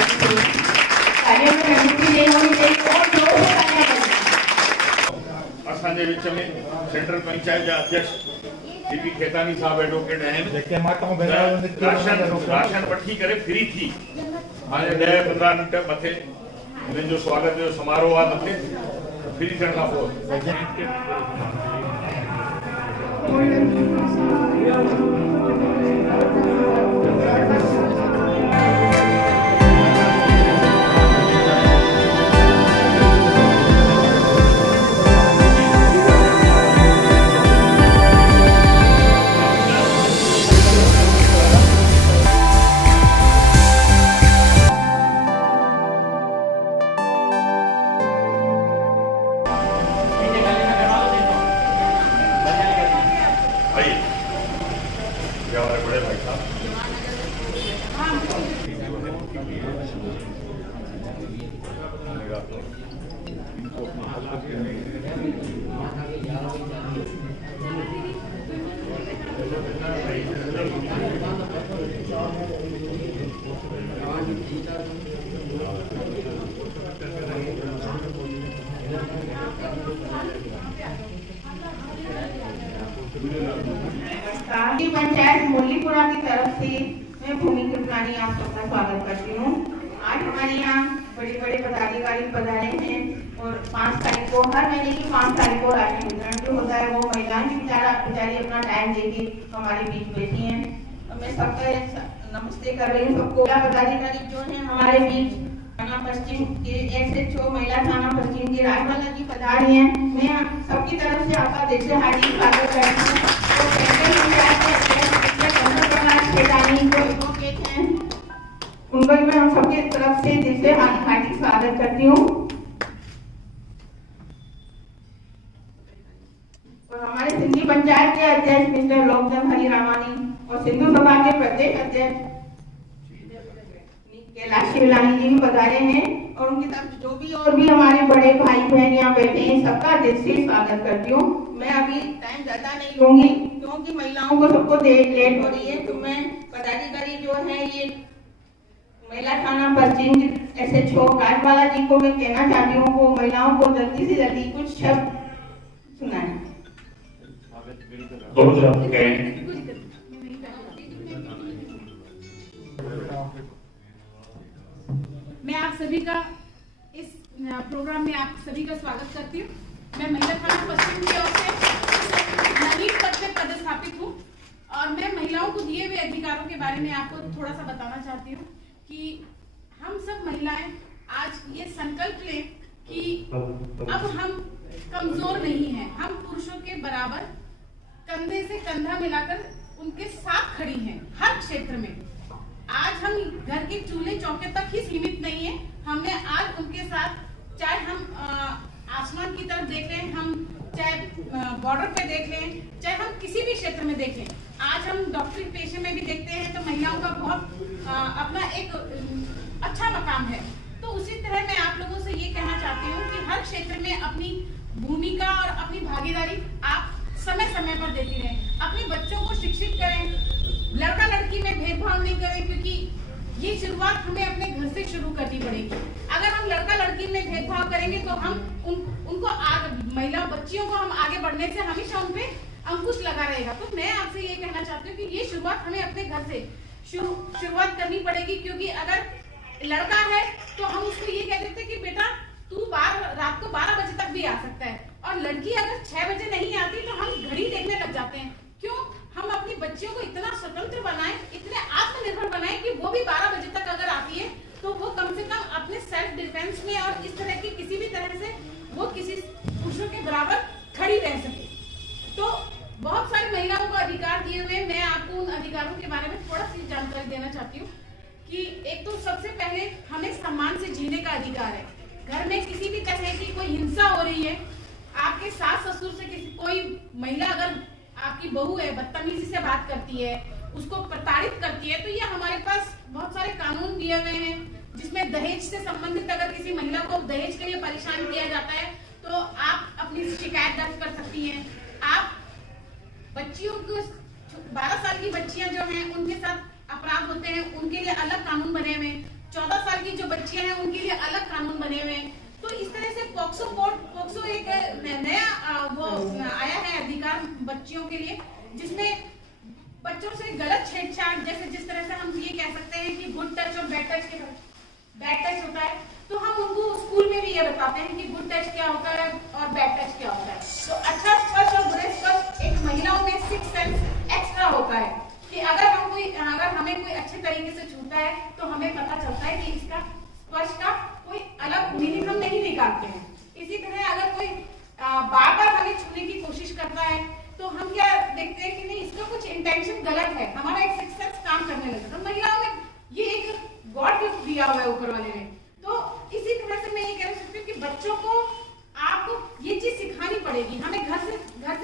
कार्य में रणनीति नहीं होनी चाहिए और जो है कार्य करना। असांजे विच में सेंट्रल पंचायत जा अध्यक्ष बीबी खेतानी साहब एडवोकेट आहिनि। राशन वठी करे फ्री थी हाणे 10-15 मिंट मथे हुननि जो स्वागत जो समारोह आहे मथे फ्री थियण खां पोइ हमारे बड़े भाई साहब पंचायत मुरलीपुरा की तरफ से मैं भूमि कृपलानी आप सबका स्वागत करती हूँ। आज हमारे यहाँ बड़े बड़े पदाधिकारी पधारे हैं और 5 तारीख को हर महीने की 5 तारीख को राशन वितरण जो होता है वो महिलाएं भी बेचारी अपना टाइम देके हमारे बीच बैठी हैं। तो मैं सबका नमस्ते कर रही हूँ सबको। पदाधिकारी जो है हमारे बीच थाना पश्चिम के SHO महिला थाना पश्चिम के राजवाला जी पधारी हैं। मैं सबकी तरफ से आपका दिल से हार्दिक स्वागत करती हूँ। उनको मैं हम सबके तरफ से दिल से हार्दिक स्वागत करती हूँ। और हमारे सिंधी पंचायत के अध्यक्ष मिस्टर लोकदेव हरि रामानी और सिंधु सभा के प्रदेश अध्यक्ष कैलाश शिवलानी जी भी पधारे हैं और उनकी तरफ जो भी और भी हमारे बड़े भाई बहन यहाँ बैठे हैं सबका दिल से स्वागत करती हूँ। मैं अभी टाइम ज्यादा नहीं लूंगी क्योंकि महिलाओं को सबको लेट हो रही है। तो मैं पदाधिकारी जो है ये महिला थाना पश्चिम SHO काटवाला जी को मैं कहना चाहती हूँ वो महिलाओं को जल्दी से जल्दी कुछ शब्द सुनाएं। मैं आप सभी का इस प्रोग्राम में आप सभी का स्वागत करती हूँ। मैं महिला थाना पश्चिम की ओर से नवीन पद पे पदस्थापित हूँ और मैं महिलाओं को दिए हुए अधिकारों के बारे में आपको थोड़ा सा बताना चाहती हूँ कि हम सब महिलाएं आज ये संकल्प लें कि अब हम कमजोर नहीं हैं, हम पुरुषों के बराबर कंधे से कंधा मिलाकर उनके साथ खड़ी हैं हर क्षेत्र में। आज हम घर के चूल्हे चौके तक ही सीमित नहीं है, हमने आज उनके साथ चाहे हम आसमान की तरफ देख लें, हम चाहे बॉर्डर पे देख लें, चाहे हम किसी भी क्षेत्र में देख लें। आज हम डॉक्टरी पेशे में भी देखते हैं तो महिलाओं का बहुत अपना एक अच्छा मकाम है। तो उसी तरह मैं आप लोगों से ये कहना चाहती हूँ कि हर क्षेत्र में अपनी भूमिका और अपनी भागीदारी आप समय समय पर देती रहें। अपने बच्चों को शिक्षित करें, लड़का लड़की में भेदभाव नहीं करें क्योंकि ये शुरुआत हमें अपने घर से शुरू करनी पड़ेगी। अगर हम लड़का लड़की में भेदभाव करेंगे तो हम उनको महिला बच्चियों को हम आगे बढ़ने से हमेशा उन पे अंकुश लगा रहेगा। तो मैं आपसे ये कहना चाहती हूँ कि ये शुरुआत हमें अपने घर से शुरुआत करनी पड़ेगी क्योंकि अगर लड़का है तो हम उसको ये कह देते कि बेटा तू रात को 12 बजे तक भी आ सकता है और लड़की अगर 6 बजे नहीं आती तो हम घड़ी देखने लग जाते हैं। क्यों? हम अपनी बच्चियों को इतना स्वतंत्र बनाएं, इतने आत्मनिर्भर बनाएं कि वो भी 12 बजे तक अगर आती है तो वो कम से कम अपने सेल्फ डिफेंस में और इस तरह की किसी भी तरह से वो किसी पुरुषों के बराबर खड़ी रह सके। तो बहुत सारी महिलाओं को अधिकार दिए हुए, मैं आपको उन अधिकारों के बारे में थोड़ा सी जानकारी देना चाहती हूँ कि एक तो सबसे पहले हमें सम्मान से जीने का अधिकार है। घर में किसी भी तरह की कोई हिंसा हो रही है, आपके सास ससुर से कोई महिला अगर आपकी बहू है बदतमीजी से बात करती है, उसको प्रताड़ित करती है, तो ये हमारे पास बहुत सारे कानून दिए हुए हैं जिसमें दहेज से संबंधित अगर किसी महिला को दहेज के लिए परेशान किया जाता है तो आप अपनी शिकायत दर्ज कर सकती हैं। आप बच्चियों को 12 साल की बच्चियां जो हैं उनके साथ अपराध होते हैं, उनके लिए अलग कानून बने हुए हैं। 14 साल की जो बच्चियां हैं उनके लिए अलग कानून बने हुए हैं। तो इस तरह से पोक्सो एक नया वो आया है अधिकार बच्चियों के लिए, जिसमें बच्चों से गलत छेड़छाड़, जैसे जिस तरह से हम ये कह सकते हैं कि गुड टच और बैड टच होता है, तो हम उनको स्कूल में भी ये बताते हैं कि गुड टच क्या होता है और बैड टच क्या होता है। तो अच्छा स्पर्श और बुरे स्पर्श एक महिलाओं में 6 सेंस एक्स्ट्रा होता है कि अगर हमें कोई अच्छे तरीके से छूता है तो हमें पता चलता है कि इसका स्पर्श का कोई अलग मीनिंग हम नहीं निकालते हैं। इसी तरह अगर कोई बार बार हमें छूने की कोशिश करता है तो हम क्या देखते हैं कि नहीं, इसका कुछ इंटेंशन गलत है, हमारा एक सिक्स सेंस काम करने लगता है। महिलाओं में ये एक गॉड गिफ्ट दिया हुआ है ऊपर वाले ने। तो इसी तरह से मैं ये कह सकती हूँ कि बच्चों को आपको ये चीज सिखानी पड़ेगी, हमें घर से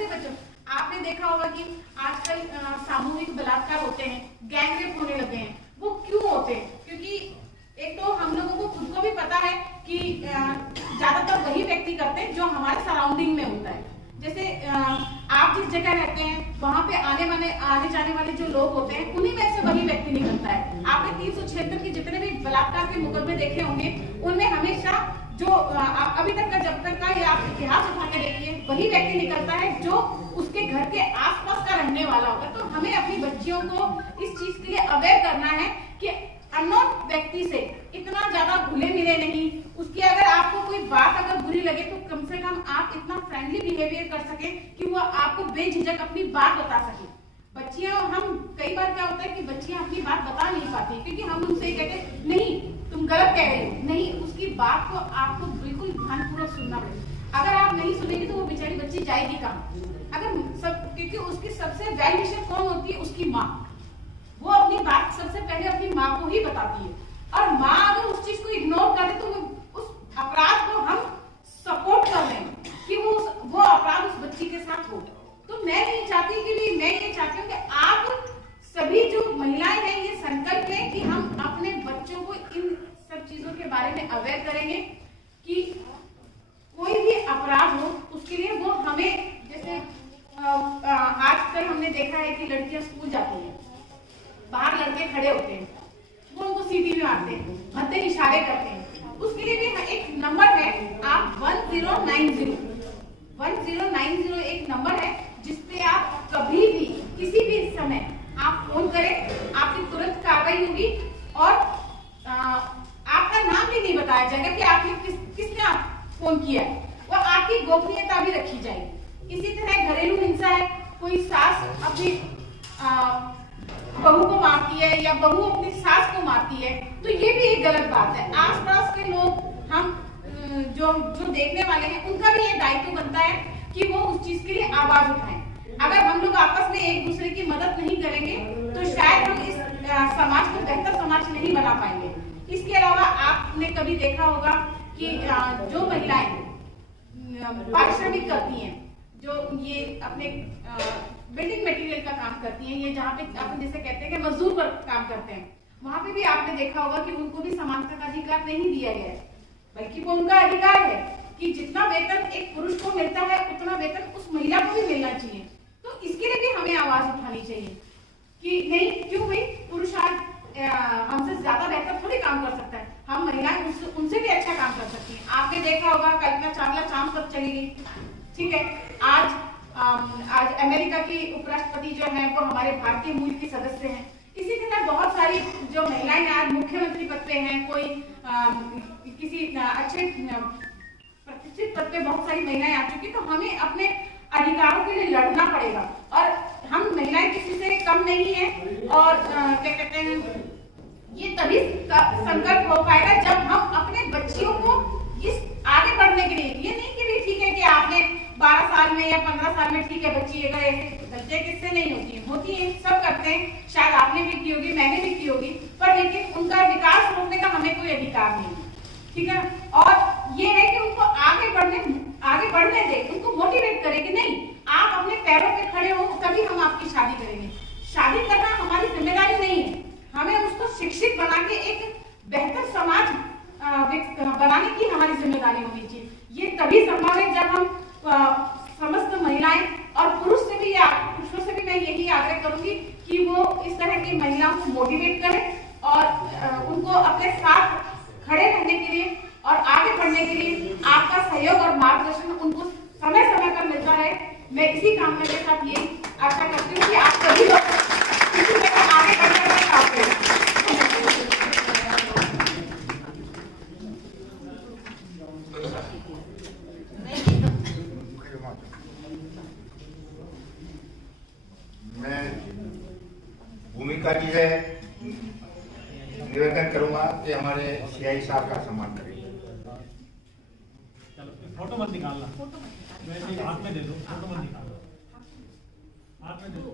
बच्चों। आपने देखा होगा कि आजकल सामूहिक बलात्कार होते हैं, गैंग रेप होने लगे हैं। वो क्यों होते हैं? क्योंकि एक तो हम लोगों को खुद को भी पता है कि ज्यादातर वही व्यक्ति करते हैं जो हमारे सराउंडिंग में होता है। जैसे आप जिस जगह रहते हैं वहां पे आने जाने वाले जो लोग होते हैं, उन्हीं में से वही व्यक्ति निकलता है। आपने 376 के जितने भी बलात्कार के मुकदमे देखे होंगे, उनमें हमेशा जो अभी तक का जब तक का ये आप इतिहास उठा के देखिए, वही व्यक्ति निकलता है जो उसके घर के आसपास का रहने वाला होगा। तो हमें अपनी बच्चियों को इस चीज के लिए अवेयर करना है कि अननोन व्यक्ति से इतना ज्यादा घुले मिले नहीं। उसकी अगर आपको कोई बात अगर बुरी लगे तो कम से कम आप इतना फ्रेंडली बिहेवियर कर सके कि वो आपको बेझिझक अपनी बात बता सके। बच्चियां, हम कई बार क्या होता है कि बच्चियां अपनी बात बता नहीं पाती क्योंकि हम उनसे कहते नहीं तुम गलत कह रही हो। नहीं, उसकी बात को आपको बिल्कुल ध्यानपूर्वक सुनना पड़ेगा। अगर आप नहीं सुनेंगे तो वो बेचारी बच्ची जाएगी कहाँ? क्योंकि उसकी सबसे वेल विशर कौन होती है? उसकी माँ। वो अपनी बात सबसे पहले अपनी माँ को ही बताती है, और माँ अगर उस चीज को इग्नोर करे तो उस अपराध को हम सपोर्ट कर रहे हैं कि वो अपराध उस बच्ची के साथ हो। तो मैं नहीं चाहती कि मैं ये चाहती हूँ कि आप सभी जो महिलाएं हैं ये संकल्प लें कि हम अपने बच्चों को इन सब चीजों के बारे में अवेयर करेंगे कि कोई भी अपराध हो उसके लिए वो हमें, जैसे आजकल हमने देखा है कि लड़कियां स्कूल जाती हैं, बाहर लड़के खड़े होते हैं, वो उनको सीटी में मारते हैं, भद्दे इशारे करते हैं। उसके लिए भी एक नंबर है, आप 1090 एक नंबर है जिसपे आप कभी भी किसी भी समय आप फोन करें, आपकी तुरंत कार्रवाई होगी और आपका नाम भी नहीं बताया जाएगा कि आपने किसने आप फोन किया है, और आपकी गोपनीयता भी रखी जाएगी। इसी तरह घरेलू हिंसा है, कोई सास अपनी बहू को मारती है या बहू अपनी सास को मारती है, तो ये भी एक गलत बात है। आसपास के लोग, हम जो देखने वाले हैं, उनका भी ये दायित्व बनता है कि वो उस चीज के लिए आवाज उठाएं। अगर हम लोग आपस में एक दूसरे की मदद नहीं करेंगे तो शायद हम इस समाज को बेहतर समाज नहीं बना पाएंगे। इसके अलावा आपने कभी देखा होगा कि जो महिलाएं पारिश्रमिक करती हैं, जो ये अपने बिल्डिंग मटेरियल का काम करती हैं, ये जहाँ पे आप जैसे कहते हैं कि मजदूर पर काम करते हैं, वहां पे भी आपने देखा होगा कि उनको भी समानता का अधिकार नहीं दिया गया है, बल्कि वो उनका अधिकार है कि जितना वेतन एक पुरुष को मिलता है उतना वेतन उस महिला को भी मिलना चाहिए। तो इसके लिए भी हमें आवाज उठानी चाहिए कि नहीं, क्यों भाई पुरुष आज हमसे ज्यादा बेहतर थोड़ी काम कर सकता है, हम महिलाएं उनसे भी अच्छा काम कर सकती हैं। आपने देखा होगा कल्पना चावला चांद पर चली गई, ठीक है, आज अमेरिका की उपराष्ट्रपति जो है वो हमारे भारतीय मूल की सदस्य हैं। इसी तरह बहुत सारी जो महिलाएं आज मुख्यमंत्री पद पे हैं, कोई किसी अच्छे प्रतिष्ठित पद पे बहुत सारी महिलाएं आ चुकी, तो हमें अपने अधिकारों के लिए लड़ना पड़ेगा। और हम महिलाएं किसी से कम नहीं है, और क्या कहते हैं, ये तभी संकल्प हो पाएगा जब हम अपने बच्चियों को इस आगे बढ़ने के लिए, ये नहीं कि ठीक है कि आपने 12 साल में या 15 साल में, ठीक है बच्ची अगर ऐसे बच्चे किससे नहीं होती है, सब करते हैं, शायद आपने भी की होगी, मैंने भी की होगी, पर लेकिन उनका विकास रोकने का हमें कोई अधिकार नहीं, ठीक है। और ये है कि उनको आगे बढ़ने दें, उनको मोटिवेट करें कि नहीं, आप अपने पैरों पे खड़े हो तभी हम आपकी शादी करेंगे। शादी करना हमारी जिम्मेदारी नहीं है, हमें उसको शिक्षित बना के एक बेहतर समाज बनाने की हमारी जिम्मेदारी होनी चाहिए। ये तभी संभव है जब हम समस्त महिलाएं और पुरुषों से भी मैं यही आग्रह करूंगी कि वो इस तरह की महिलाओं को मोटिवेट करें और उनको अपने साथ खड़े रहने के लिए और आगे बढ़ने के लिए आपका सहयोग और मार्गदर्शन उनको समय समय पर मिलता रहे। मैं इसी कामना के साथ ये आशा करती हूँ कि आप सभी लोग इसी तरह आगे बढ़कर साथ रहें। मैं भूमिका जी है निवेदन करूंगा कि हमारे सीआई साहब का सम्मान करें। फोटो मत निकालना, हाथ में दे दो, फोटो मत निकालना, हाथ में दे दो।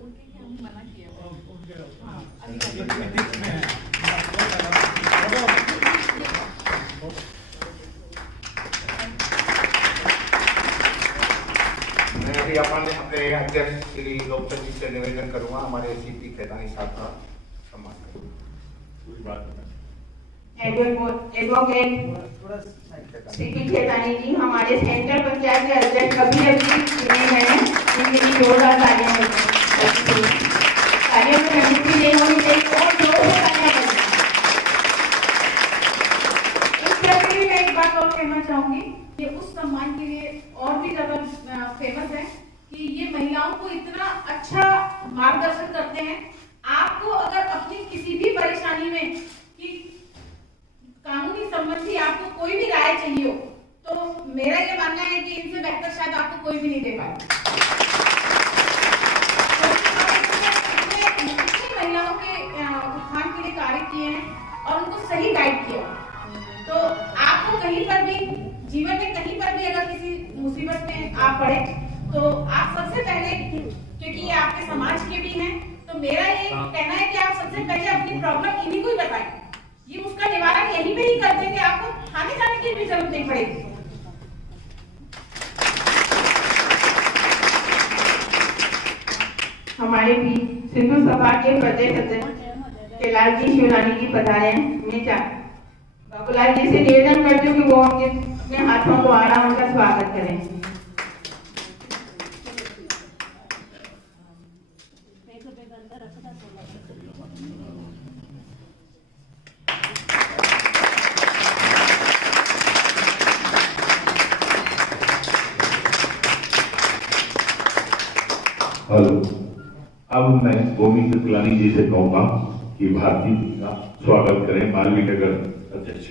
मैं अभी अपने अध्यक्ष श्री लोकसर जी से निवेदन करूंगा हमारे सीपी खेतानी साहब का सम्मान करें। एडवोकेट सीपी खेतानी जी हमारे सेंट्रल पंचायत के अध्यक्ष अभी चुने हैं, उनके लिए जोरदार तालियां में नमस्ते नहीं होनी चाहिए और जोर से तालियां बजाएं। इस प्रक्रिया में एक बात और कहना चाहूंगी, ये उस सम्मान के लिए और भी ज्यादा फेमस है कि ये महिलाओं को इतना अच्छा मार्गदर्शन करते हैं। आपको अगर अपनी किसी भी परेशानी में कि कानूनी संबंधी आपको कोई भी राय चाहिए हो, तो मेरा ये मानना है कि इनसे बेहतर शायद आपको कोई भी नहीं दे पाए। महिलाओं के उत्थान के लिए कार्य किए हैं और उनको सही गाइड किया। तो आपको कहीं पर भी जीवन में कहीं पर भी अगर किसी मुसीबत में आप पड़े तो आप सबसे पहले, क्योंकि ये आपके समाज के भी हैं, तो मेरा ये कहना है कि आप सबसे पहले अपनी प्रॉब्लम इन्हीं को ही बताएं। ये उसका निवारण यहीं पे ही कर देंगे, आपको थाने जाने की भी जरूरत नहीं पड़ेगी। हमारे भी सिंधु सभा के प्रदेश अध्यक्ष कैलाश जी शिवरानी जी पधारे हैं। मैं बाबूलाल जी से निवेदन करती हूँ कि वो अपने हाथों द्वारा उनका स्वागत करें। हेलो, अब मैं गोविंद कृपलानी जी से कहूंगा कि भारती जी का स्वागत करें, मालवीय नगर अध्यक्ष।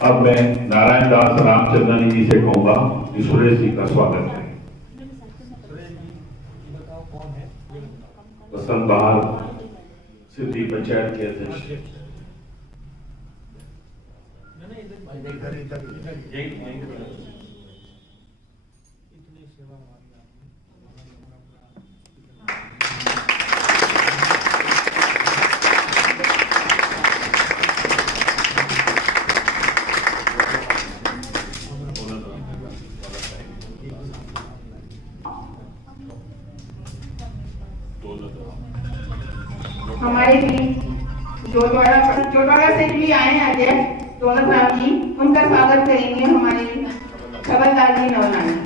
अब मैं नारायण दास रामचंद्रानी जी से कहूंगा कि सुरेश जी का स्वागत करें। बसंत बहार सिद्धि पंचायत के अध्यक्ष। हमारे भी जोटवाड़ा से भी आए हैं अध्यक्ष दौलत राम जी, उनका स्वागत करेंगे हमारे खबरदार जी नवनानी।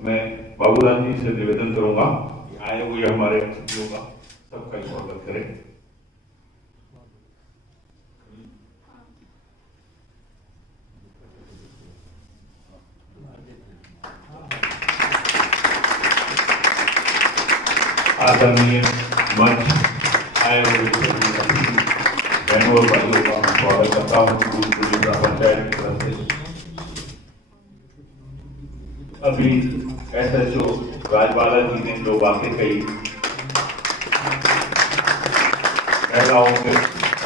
मैं बाबूलाल जी से निवेदन करूंगा कि आए हुए हमारे अतिथियों का सबका स्वागत करें। आदरणीय मंच आए हुए बहनों और भाइयों का स्वागत करता हूँ पंचायत की तरफ से। अभी SHO राजबाला जी ने जो बातें कही महिलाओं के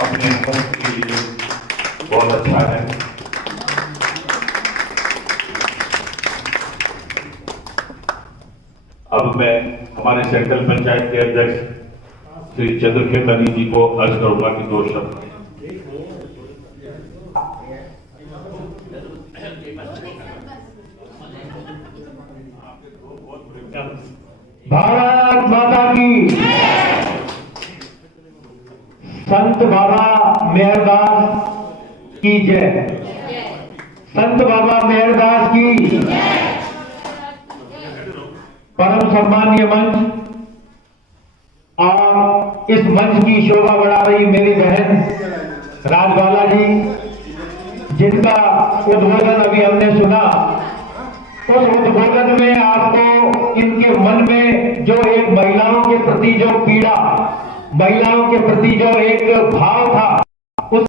अपने हक के लिए बहुत अच्छा है। अब मैं हमारे सेंट्रल पंचायत के अध्यक्ष श्री चंद्रखेतानी जी को अर्ज करूंगा कि 2 शब्द। भारत माता की, संत बाबा मेहरदास की जय, संत बाबा मेहरदास की, परम सम्मानीय मंच और इस मंच की शोभा बढ़ा रही मेरी बहन राजबाला जी, जिनका उद्बोधन अभी हमने सुना। उस उद्बोधन में आपको इनके मन में जो एक महिलाओं के प्रति जो पीड़ा, महिलाओं के प्रति जो एक भाव था, उस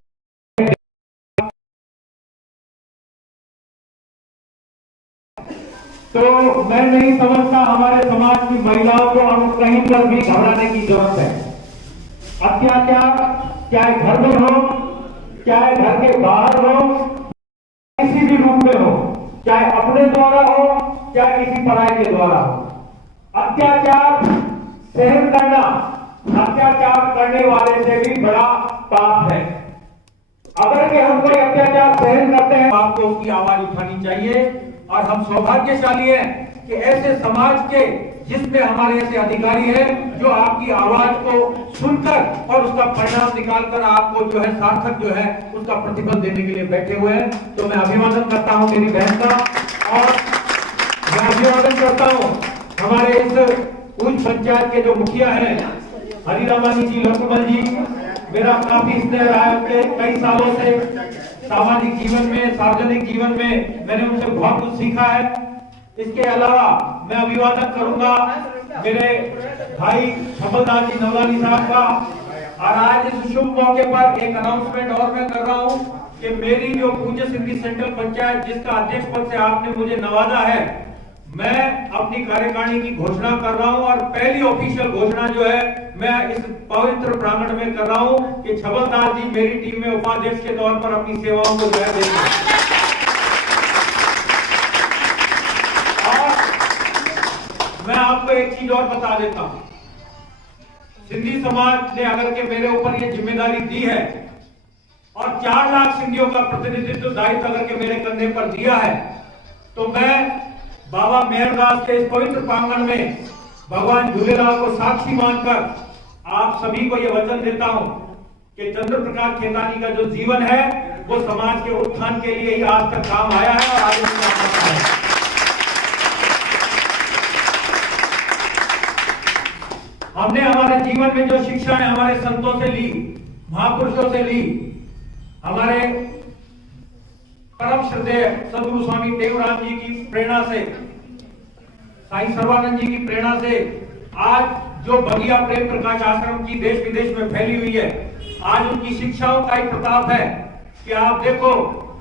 तो मैं नहीं समझता हमारे समाज की महिलाओं को अब कहीं पर भी घबराने की जरूरत है। अत्याचार चाहे घर में हो, चाहे घर के बाहर हो, किसी भी रूप में हो, चाहे अपने द्वारा हो, चाहे किसी पराये के द्वारा हो, अत्याचार सहन करना अत्याचार करने वाले से भी बड़ा पाप है। अगर कि हम कोई अत्याचार सहन करते हैं, आपको उसकी आवाज उठानी चाहिए। और हम सौभाग्यशाली हैं कि ऐसे समाज के जिसमें हमारे ऐसे अधिकारी हैं जो आपकी आवाज को सुनकर और उसका परिणाम निकालकर आपको जो है सार्थक जो है उसका प्रतिफल देने के लिए बैठे हुए हैं। तो मैं अभिवादन करता हूं मेरी बहन का, और मैं अभिवादन करता हूं हमारे इस उच्च पंचायत के जो मुखिया हैं हरिरामानी जी, लक्ष्मण जी, मेरा काफी स्नेह रहा है उनके कई सालों से। सामाजिक जीवन में, सार्वजनिक जीवन में मैंने उनसे बहुत कुछ सीखा है। इसके अलावा मैं अभिवादन करूंगा मेरे भाई छबलदास जी नवलानी साहब का। और आज इस शुभ मौके पर एक अनाउंसमेंट और मैं कर रहा हूं कि मेरी जो पूज्य सिंधी सेंट्रल पंचायत जिसका अध्यक्ष पद से आपने मुझे नवाजा है, मैं अपनी कार्यकारिणी की घोषणा कर रहा हूं। और पहली ऑफिशियल घोषणा जो है मैं इस पवित्र प्रांगण में कर रहा हूं कि छबलदास जी मेरी टीम में उपाध्यक्ष के तौर पर अपनी सेवाओं को जो है देंगे। और मैं आपको एक चीज और बता देता हूं, सिंधी समाज ने अगर के मेरे ऊपर ये जिम्मेदारी दी है और 4 लाख सिंधियों का प्रतिनिधित्व दायित्व अगर के मेरे कंधे पर दिया है, तो मैं बाबा मेहरदास के इस पवित्र प्रांगण में भगवान झूलेलाल को साक्षी मानकर आप सभी को यह वचन देता हूं कि चंद्र प्रकाश खेतानी का जो जीवन है वो समाज के उत्थान के लिए ही आज तक काम आया है और आगे भी काम करता है। हमने हमारे जीवन में जो शिक्षाएं हमारे संतों से ली, महापुरुषों से ली, हमारे परम श्रद्धेय सदगुरु स्वामी टेऊराम जी की प्रेरणा से, साईं सर्वानंद जी की प्रेरणा से, आज जो बगिया प्रेम प्रकाश आश्रम की देश विदेश में फैली हुई है, आज उनकी शिक्षाओं का एक प्रताप है कि आप देखो,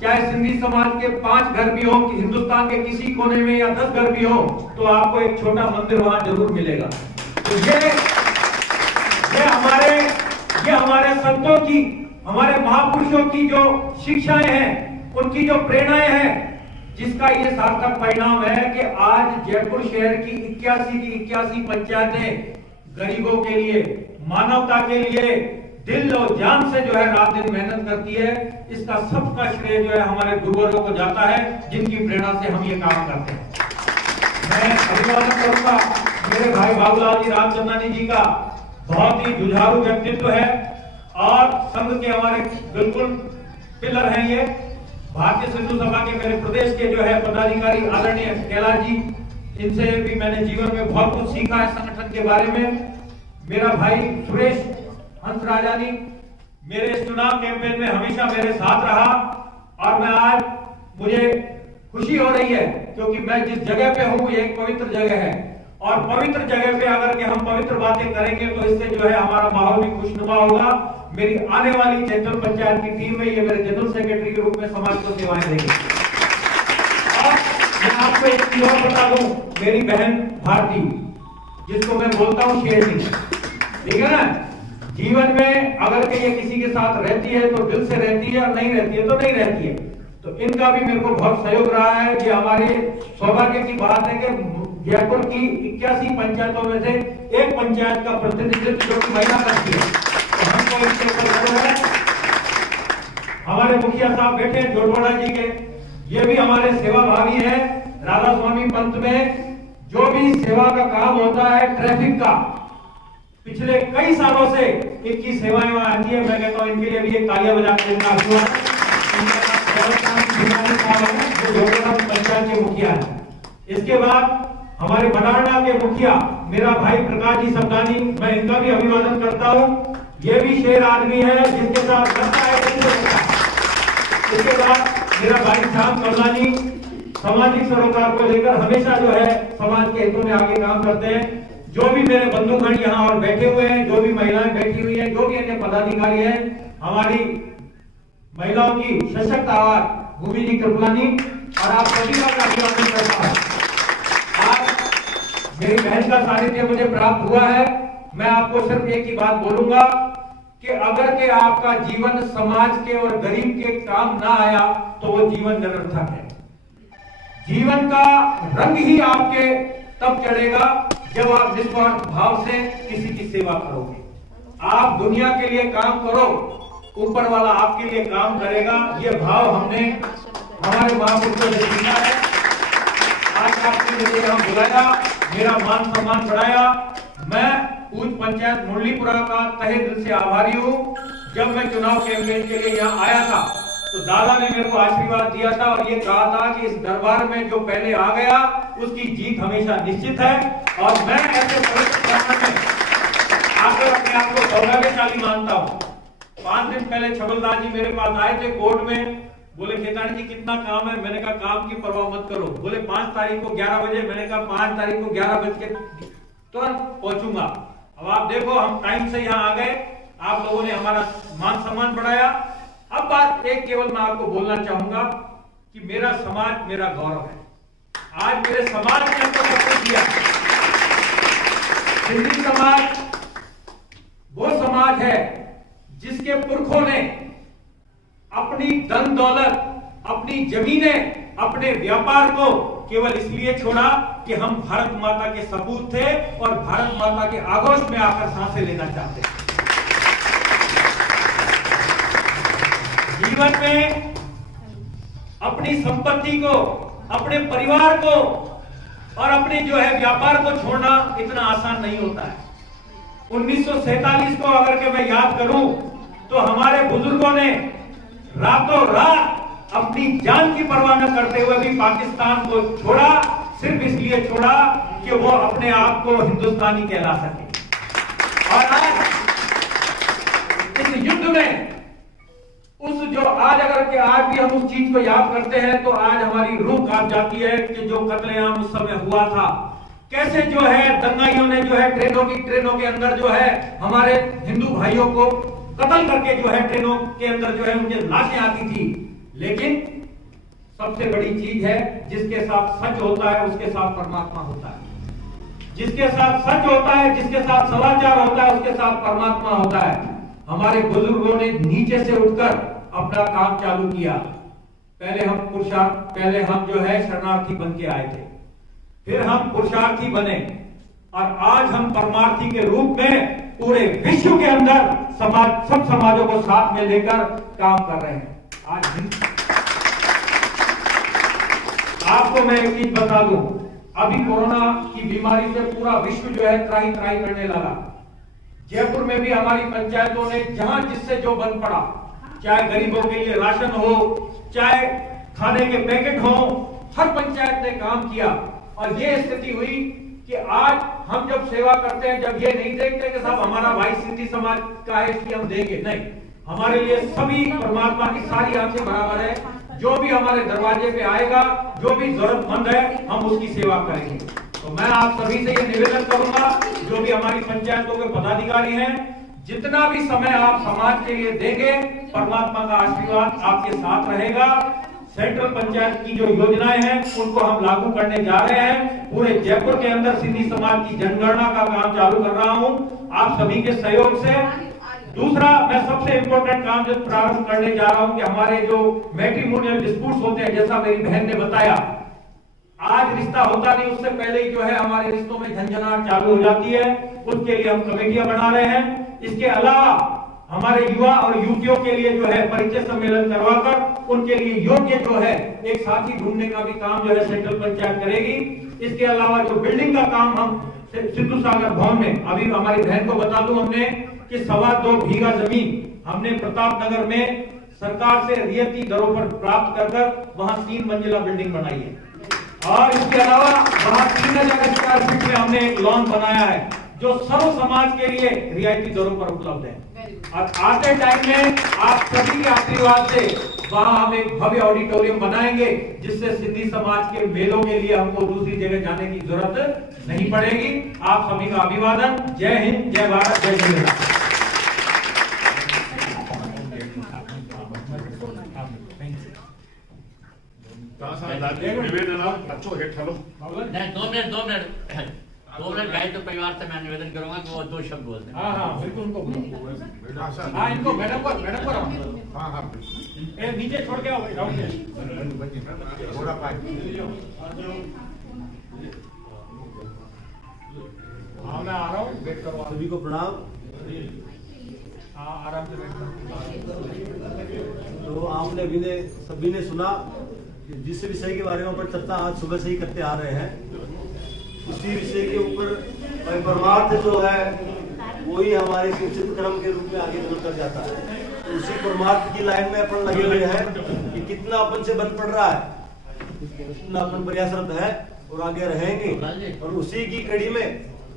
चाहे सिंधी समाज के 5 घर भी हो, कि हिंदुस्तान के किसी कोने में या 10 घर भी हो, तो आपको एक छोटा मंदिर वहां जरूर मिलेगा। तो ये हमारे संतों की, हमारे महापुरुषों की जो शिक्षाएं हैं, उनकी जो प्रेरणाएं हैं, जिसका ये सार्थक परिणाम है कि आज जयपुर शहर की 81 पंचायतें गरीबों के लिए, मानवता के लिए दिल और जान से जो है रात दिन मेहनत करती है। इसका सबका श्रेय जो है हमारे गुरुवरों को जाता है, जिनकी प्रेरणा से हम ये काम करते हैं। मैं अभिवादन करूंगा मेरे भाई बाबूलाल जी रामचंद्रानी जी का, बहुत ही जुझारू व्यक्तित्व है और संघ के हमारे बिल्कुल पिलर हैं ये। भारतीय सिंधु सभा के मेरे प्रदेश के जो है पदाधिकारी आदरणीय कैलाश जी, इनसे भी मैंने जीवन में बहुत कुछ सीखा है संगठन के बारे में। मेरा भाई सुरेश हंस राजानी मेरे इस चुनाव कैंपेन में हमेशा मेरे साथ रहा, और मैं आज मुझे खुशी हो रही है क्योंकि मैं जिस जगह पे हूँ ये एक पवित्र जगह है, और पवित्र जगह पे अगर के हम पवित्र बातें करेंगे तो इससे जो है हमारा माहौल भी खुशनुमा होगा। मेरी आने वाली सेंट्रल पंचायत की टीम में ये मेरे जनरल सेक्रेटरी के रूप में समाज को सेवाएं देंगे। और मैं आपको एक चीज और बता दूं, मेरी बहन भारती, जिसको मैं बोलता हूँ शेरनी, ठीक है ना, जीवन में अगर के ये किसी के साथ रहती है तो दिल से रहती है और नहीं रहती है तो नहीं रहती है। तो इनका भी मेरे को बहुत सहयोग रहा है। ये हमारे सौभाग्य की बात है कि जयपुर की 81 पंचायतों में से एक पंचायत का प्रतिनिधित्व जो कि महिला करती है, तो हमको इसके ऊपर गर्व है। हमारे मुखिया साहब बैठे जोड़वाड़ा जी के, ये भी हमारे सेवा भावी है। राधा स्वामी पंथ में जो भी सेवा का काम होता है, ट्रैफिक का, पिछले कई सालों से इनकी सेवाएं वहां आती है। मैं कहता हूं इनके लिए भी एक तालियां बजाते हैं। पंचायत के मुखिया है। इसके बाद हमारे बनारना के मुखिया मेरा भाई प्रकाश जी सबदानी, मैं इनका भी अभिवादन करता हूं। ये भी शेर आदमी है जिसके साथ करता है। इसके बाद मेरा भाई श्याम कल्लानी सामाजिक सरोकार को लेकर हमेशा जो है समाज के हितों में आगे काम करते हैं। जो भी मेरे बंधुगण यहाँ और बैठे हुए हैं, जो भी महिलाएं बैठी हुई हैं, जो भी अन्य पदाधिकारी हैं, हमारी महिलाओं की सशक्त आवाज भूमि जी कृपलानी, और आप सभी का अभिवादन करता हूं। आज मेरी बहन का सानिध्य मुझे प्राप्त हुआ है। मैं आपको सिर्फ एक ही बात बोलूंगा कि अगर के आपका जीवन समाज के और गरीब के काम ना आया तो वो जीवन निरर्थक है। जीवन का रंग ही आपके तब चढ़ेगा जब आप निस्वार्थ भाव से किसी की सेवा करोगे। आप दुनिया के लिए काम करो, ऊपर वाला आपके लिए काम करेगा। ये भाव हमने हमारे महापुरुषों से सीखा है। आज आपने मुझे यहाँ बुलाया, मेरा मान सम्मान बढ़ाया। मैं पूज पंचायत मुरलीपुरा का तहे दिल से आभारी हूँ। जब मैं चुनाव कैंपेन के लिए यहाँ आया था तो दादा ने मेरे को आशीर्वाद दिया था और ये कहा था कि इस दरबार में जो पहले आ गया उसकी जीत हमेशा निश्चित है। और मैं ऐसे पवित्र में आकर अपने आप को सौभाग्यशाली मानता हूँ। 5 दिन पहले छबलदास जी मेरे पास आए थे कोर्ट में, बोले खेतानी जी कितना काम है। मैंने कहा काम की परवाह मत करो। बोले 5 तारीख को 11 बजे। मैंने कहा 5 तारीख को 11 बजे तुरंत पहुंचूंगा। अब आप देखो हम टाइम से यहाँ आ गए, आप लोगों ने हमारा मान सम्मान बढ़ाया। अब बात एक केवल मैं आपको बोलना चाहूंगा कि मेरा समाज मेरा गौरव है। आज मेरे समाज ने हमको सपोर्ट किया। सिंधी समाज वो समाज है जिसके पुरखों ने अपनी धन दौलत, अपनी जमीनें, अपने व्यापार को केवल इसलिए छोड़ा कि हम भारत माता के सपूत थे और भारत माता के आगोश में आकर सांसें लेना चाहते थे। जीवन में अपनी संपत्ति को, अपने परिवार को और अपने जो है व्यापार को छोड़ना इतना आसान नहीं होता है। 1947 को अगर के मैं याद करूं तो हमारे बुजुर्गों ने रातों रात अपनी जान की परवाह न करते हुए भी पाकिस्तान को छोड़ा, सिर्फ इसलिए छोड़ा कि वो अपने आप को हिंदुस्तानी कहला सके। और आज इस युद्ध में उस जो आज अगर के आज भी हम उस चीज को याद करते हैं तो आज हमारी रूह कांप जाती है कि जो कत्लेआम उस समय हुआ था, कैसे जो है दंगाइयों ने जो है ट्रेनों के अंदर जो है हमारे हिंदू भाइयों को कत्ल करके जो है ट्रेनों के अंदर जो है उनकी लाशें आती थी। लेकिन सबसे बड़ी चीज है जिसके साथ सच होता है उसके साथ परमात्मा होता है। जिसके साथ सच होता है, जिसके साथ सदाचार होता है उसके साथ परमात्मा होता है। हमारे बुजुर्गों ने नीचे से उठकर अपना काम चालू किया। पहले हम जो है शरणार्थी बन के आए थे, फिर हम पुरुषार्थी बने और आज हम परमार्थी के रूप में पूरे विश्व के अंदर सब समाजों को साथ में लेकर काम कर रहे हैं। आज आपको मैं एक चीज बता दूं, अभी कोरोना की बीमारी से पूरा विश्व जो है त्राही त्राही करने लगा। जयपुर में भी हमारी पंचायतों ने जहां जिससे जो बन पड़ा, चाहे गरीबों के लिए राशन हो, चाहे खाने के पैकेट हो, हर पंचायत ने काम किया। और ये स्थिति हुई कि आज हम जब सेवा करते हैं, जब ये नहीं देखते कि साहब हमारा भाई सिंधी समाज का है इसलिए हम देंगे, नहीं, हमारे लिए सभी परमात्मा की सारी आंखें बराबर है। जो भी हमारे दरवाजे पे आएगा, जो भी जरूरतमंद है, हम उसकी सेवा करेंगे। तो मैं आप सभी से ये निवेदन करूंगा, जो भी हमारी पंचायतों के पदाधिकारी हैं, जितना भी समय आप समाज के लिए देंगे, परमात्मा का आशीर्वाद आपके साथ रहेगा। सेंट्रल पंचायत की जो योजनाएं हैं उनको हम लागू करने जा रहे हैं। पूरे जयपुर के अंदर सिंधी समाज की जनगणना का काम चालू कर रहा हूं। आप सभी के सहयोग से दूसरा, मैं सबसे इम्पोर्टेंट काम जो प्रारंभ करने जा रहा हूं कि हमारे जो मैट्रिमोनियल डिस्प्यूट्स होते हैं, जैसा मेरी बहन ने बताया, आज रिश्ता होता नहीं, उससे पहले ही जो है हमारे रिश्तों में झंझनाहट चालू हो जाती है। उसके लिए हम कमेटियां बना रहे हैं। इसके अलावा हमारे युवा और युवतियों के लिए जो है परिचय सम्मेलन करवाकर उनके लिए योग्य जो है एक साथी ढूंढने का भी काम जो है सेंट्रल पंचायत करेगी। इसके अलावा जो बिल्डिंग का काम हम सिद्धू सागर भवन में, अभी हमारी बहन को बता दूं हमने कि 2.25 बीघा जमीन हमने प्रताप नगर में सरकार से रियायती दरों पर प्राप्त कर वहां 3 मंजिला बिल्डिंग बनाई है। और इसके अलावा वहां 3000 स्क्वायर फीट में हमने एक लॉन बनाया है जो सर्व समाज के लिए रियायती दरों पर उपलब्ध है। और आते टाइम में आप सभी के आशीर्वाद से वहां हम एक भव्य ऑडिटोरियम बनाएंगे जिससे सिंधी समाज के मेलों के लिए हमको दूसरी जगह जाने की जरूरत नहीं पड़ेगी। आप सभी का अभिवादन। जय हिंद, जय भारत, जय जिनेन्द्र। निवेदन अच्छो हेठ हलो। नहीं, 2 मिनट गायत्री परिवार से मैं निवेदन करूंगा कि वो 2 शब्द बोलते हैं। हाँ हाँ बिल्कुल उनको हाँ इनको मैडम पर हाँ नीचे छोड़ के आओ भाई, राउंड थोड़ा पाए। हाँ मैं आ रहा हूँ, वेट करवा। सभी को प्रणाम। हाँ आराम से वेट तो आपने सभी ने सुना कि जिस विषय के बारे में अपन चर्चा आज सुबह से ही करते आ रहे हैं, उसी विषय के ऊपर परमार्थ जो है वही हमारे उचित क्रम के रूप में आगे चलकर जाता है। तो उसी परमार्थ की लाइन में अपन लगे हुए हैं कि कितना अपन से बन पड़ रहा है, कितना अपन प्रयासरत है और आगे रहेंगे। और उसी की कड़ी में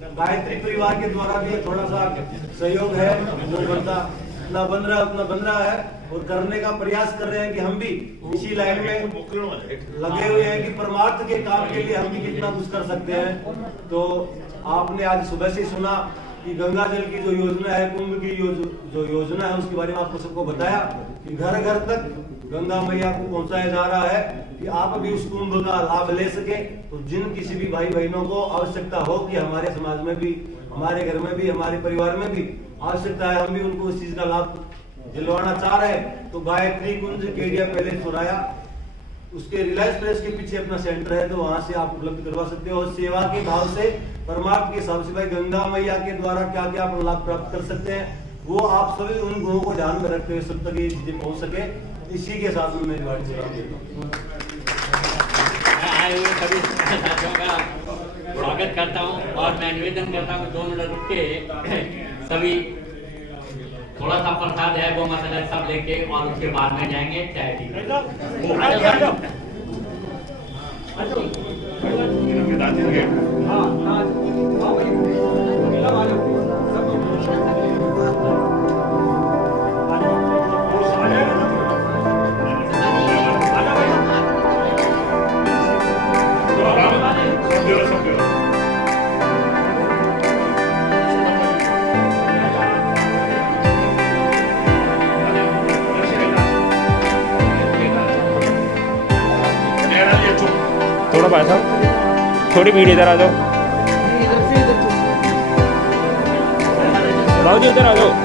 गायत्री परिवार के द्वारा भी थोड़ा सा सहयोग है, जो बनता उतना बन रहा है उतना बन रहा है और करने का प्रयास कर रहे हैं कि हम भी इसी लाइन में लगे हुए हैं कि परमार्थ के काम के लिए हम भी कितना कुछ कर सकते हैं। तो आपने आज सुबह से सुना कि गंगा जल की जो योजना है, कुंभ की जो योजना है, उसके बारे में आपको सबको बताया कि घर घर तक गंगा मैया को पहुंचाया जा रहा है कि आप भी उस कुंभ का लाभ ले सके। तो जिन किसी भी भाई बहनों को आवश्यकता हो कि हमारे समाज में भी, हमारे घर में भी, हमारे परिवार में भी आवश्यकता है, हम भी उनको इस चीज का लाभ दिलवाना चाह रहे हैं, तो गायत्री कुंज केडिया पैलेस चौराया, उसके रिलायंस प्रेस के पीछे अपना सेंटर है, तो वहां से आप उपलब्ध करवा सकते हो। सेवा के भाव से परमार्थ के हिसाब से भाई गंगा मैया के द्वारा क्या क्या आप लाभ प्राप्त कर सकते हैं, वो आप सभी उन गुणों को ध्यान में रखते हुए सब तक ये चीजें पहुंच सके, इसी के साथ में मैं आए हुए सभी साथियों का स्वागत करता हूं और मैं निवेदन करता हूं 2 मिनट रुक के सभी थोड़ा सा प्रसाद है वो मसाला सब लेके और उसके बाद में जाएंगे चाय पी। थोड़ा भाई साहब, थोड़ी भीड़ इधर आ जाओ, बाबू जी इधर आ जाओ।